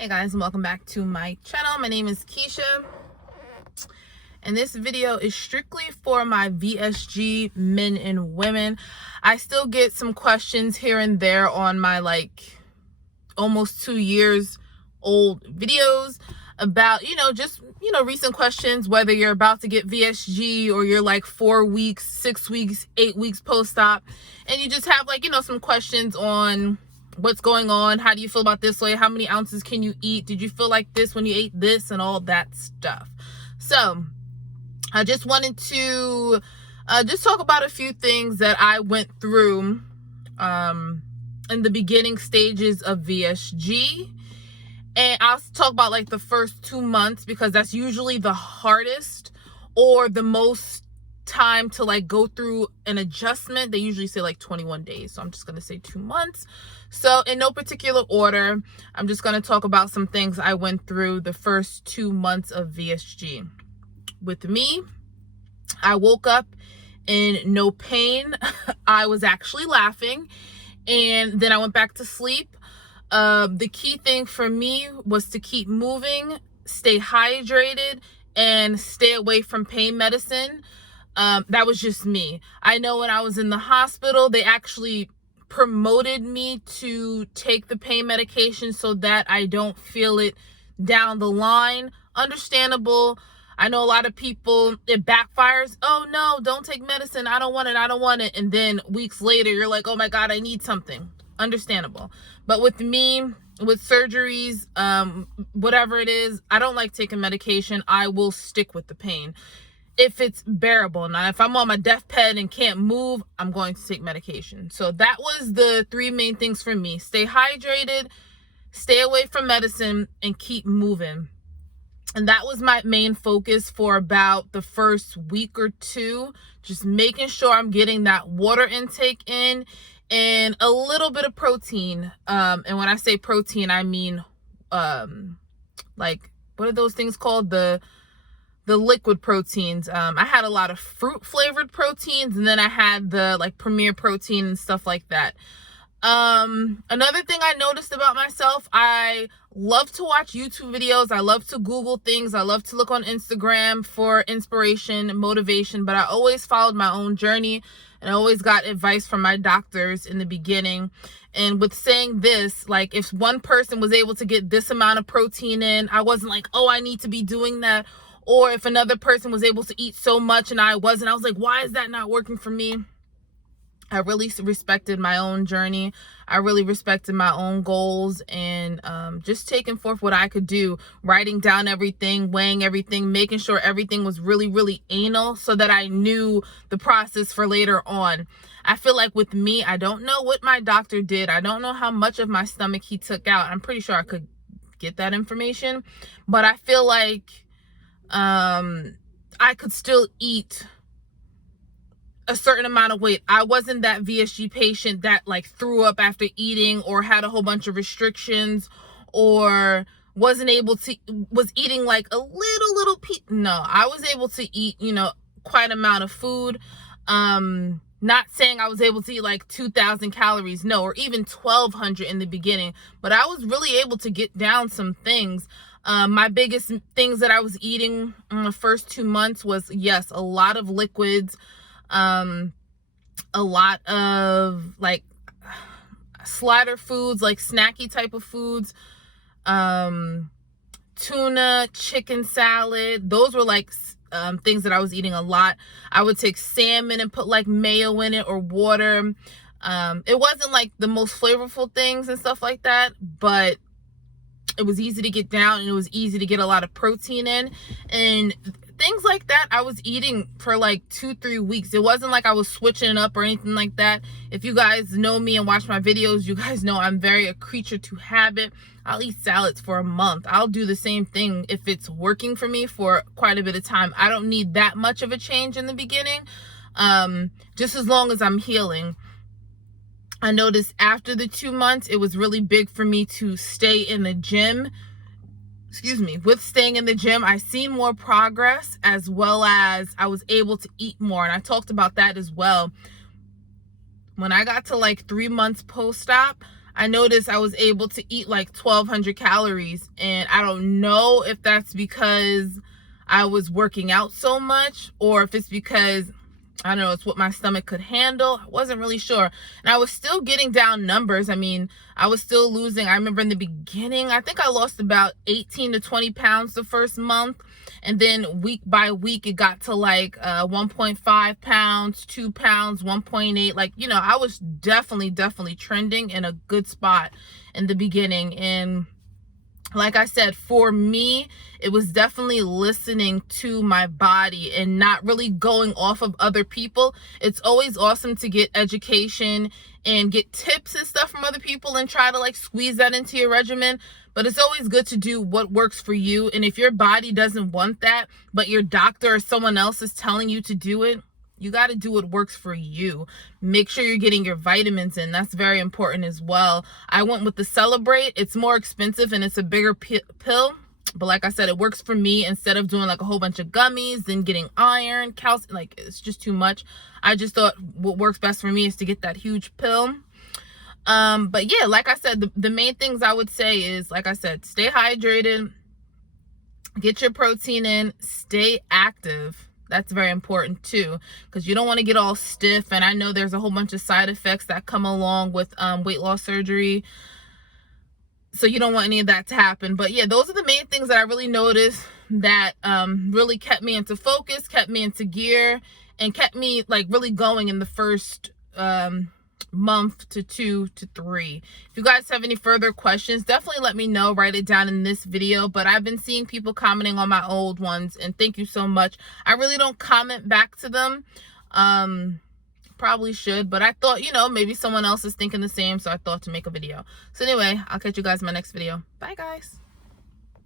Hey guys, and welcome back to my channel. My name is Keisha, and this video is strictly for my VSG men and women. I still get some questions here and there on my almost 2 years old videos about just recent questions, whether you're about to get VSG or you're like 4 weeks, 6 weeks, 8 weeks post-op, and you just have some questions on what's going on. How do you feel about this way? How many ounces can you eat? Did you feel like this when you ate this? And all that stuff. So I just wanted to just talk about a few things that I went through in the beginning stages of VSG. And I'll talk about like the first 2 months, because that's usually the hardest or the most time to like go through an adjustment. They usually say like 21 days, so I'm just going to say 2 months. So in no particular order, I'm just going to talk about some things I went through the first 2 months of VSG. With me, I woke up in no pain. I was actually laughing, and then I went back to sleep. The key thing for me was to keep moving, stay hydrated, and stay away from pain medicine. That was just me. I know when I was in the hospital, they actually promoted me to take the pain medication so that I don't feel it down the line. Understandable. I know a lot of people, it backfires. Oh no, don't take medicine. I don't want it. I don't want it. And then weeks later, you're like, oh my God, I need something. Understandable. But with me, with surgeries, whatever it is, I don't like taking medication. I will stick with the pain if it's bearable. Now, if I'm on my deathbed and can't move, I'm going to take medication. So that was the 3 main things for me. Stay hydrated, stay away from medicine, and keep moving. And that was my main focus for about the first week or two, just making sure I'm getting that water intake in and a little bit of protein. And when I say protein, I mean, like, what are those things called? The liquid proteins. I had a lot of fruit flavored proteins, and then I had the like Premier protein and stuff like that. Another thing I noticed about myself, I love to watch YouTube videos. I love to Google things. I love to look on Instagram for inspiration and motivation, but I always followed my own journey, and I always got advice from my doctors in the beginning. And with saying this, like, if one person was able to get this amount of protein in, I wasn't like, oh, I need to be doing that. Or if another person was able to eat so much and I wasn't, I was like, why is that not working for me? I really respected my own journey. I really respected my own goals, and just taking forth what I could do, writing down everything, weighing everything, making sure everything was really, really anal so that I knew the process for later on. I feel like with me, I don't know what my doctor did. I don't know how much of my stomach he took out. I'm pretty sure I could get that information, but I feel like I could still eat a certain amount of weight. I wasn't that VSG patient that like threw up after eating or had a whole bunch of restrictions or was eating like a little piece. No, I was able to eat, quite amount of food. Not saying I was able to eat like 2,000 calories, no, or even 1,200 in the beginning, but I was really able to get down some things. My biggest things that I was eating in the first 2 months was, yes, a lot of liquids, a lot of like slider foods, like snacky type of foods, tuna, chicken salad. Those were like things that I was eating a lot. I would take salmon and put like mayo in it or water. It wasn't like the most flavorful things and stuff like that, but it was easy to get down, and it was easy to get a lot of protein in, and things like that I was eating for like 2-3 weeks. It wasn't like I was switching it up or anything like that. If you guys know me and watch my videos, you guys know I'm very a creature to habit. I'll eat salads for a month. I'll do the same thing if it's working for me for quite a bit of time. I don't need that much of a change in the beginning, just as long as I'm healing. I noticed after the 2 months, it was really big for me to stay in the gym. With staying in the gym, I seen more progress, as well as I was able to eat more. And I talked about that as well. When I got to like 3 months post-op, I noticed I was able to eat like 1,200 calories. And I don't know if that's because I was working out so much, or if it's because, I don't know, it's what my stomach could handle. I wasn't really sure. And I was still getting down numbers. I mean, I was still losing. I remember in the beginning, I think I lost about 18 to 20 pounds the first month. And then week by week, it got to like 1.5 pounds, 2 pounds, 1.8. Like, you know, I was definitely trending in a good spot in the beginning. And like I said, for me, it was definitely listening to my body and not really going off of other people. It's always awesome to get education and get tips and stuff from other people and try to like squeeze that into your regimen. But it's always good to do what works for you. And if your body doesn't want that, but your doctor or someone else is telling you to do it, you got to do what works for you. Make sure you're getting your vitamins in. That's very important as well. I went with the Celebrate. It's more expensive and it's a bigger pill. But like I said, it works for me. Instead of doing like a whole bunch of gummies, then getting iron, calcium, like it's just too much. I just thought what works best for me is to get that huge pill. But yeah, like I said, the main things I would say is, like I said, stay hydrated, get your protein in, stay active. That's very important too, because you don't want to get all stiff. And I know there's a whole bunch of side effects that come along with weight loss surgery. So you don't want any of that to happen. But yeah, those are the main things that I really noticed that really kept me into focus, kept me into gear, and kept me like really going in the first month to 2 to 3. If you guys have any further questions, definitely let me know. Write it down in this video. But I've been seeing people commenting on my old ones, and thank you so much. I really don't comment back to them. Probably should, but I thought, you know, maybe someone else is thinking the same, so I thought to make a video. So anyway, I'll catch you guys in my next video. Bye guys.